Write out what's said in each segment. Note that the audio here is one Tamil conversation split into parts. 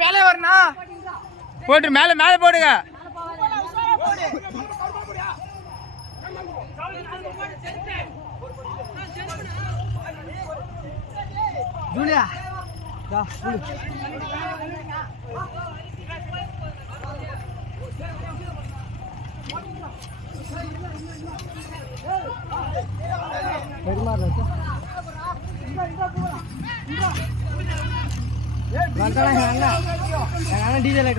மேலே வரணும் போட்டு மேலே மேலே போடுங்க. ஜூலியா தா புடி எங்க எங்க லைட்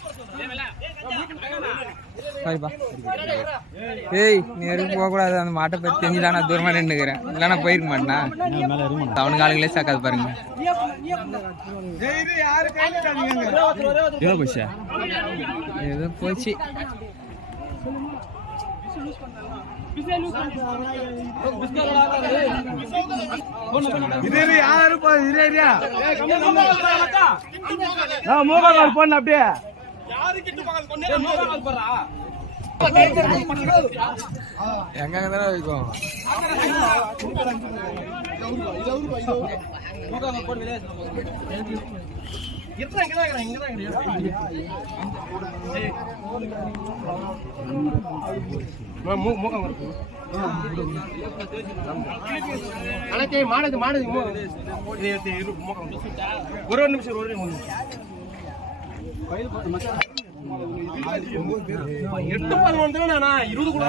சரிப்பா ஏய் நீ எதுவும் போகக்கூடாது. அந்த மாட்டை பற்றி தெரிஞ்சு தான் நான் தூரமாக நின்றுக்கிறேன் இல்லைன்னா போயிருக்க மாட்டேனா? அவனுக்கு ஆளுங்களே சாக்காது பாருங்க. எவ்வளோ போச்சா? ஏதோ போச்சு. மூகால் போன அப்படியே. எங்க தானே வைக்கும் ஒரு நிமிஷம் ஒரு நிமிஷம் எட்டு பதினொன்று இருபது கூட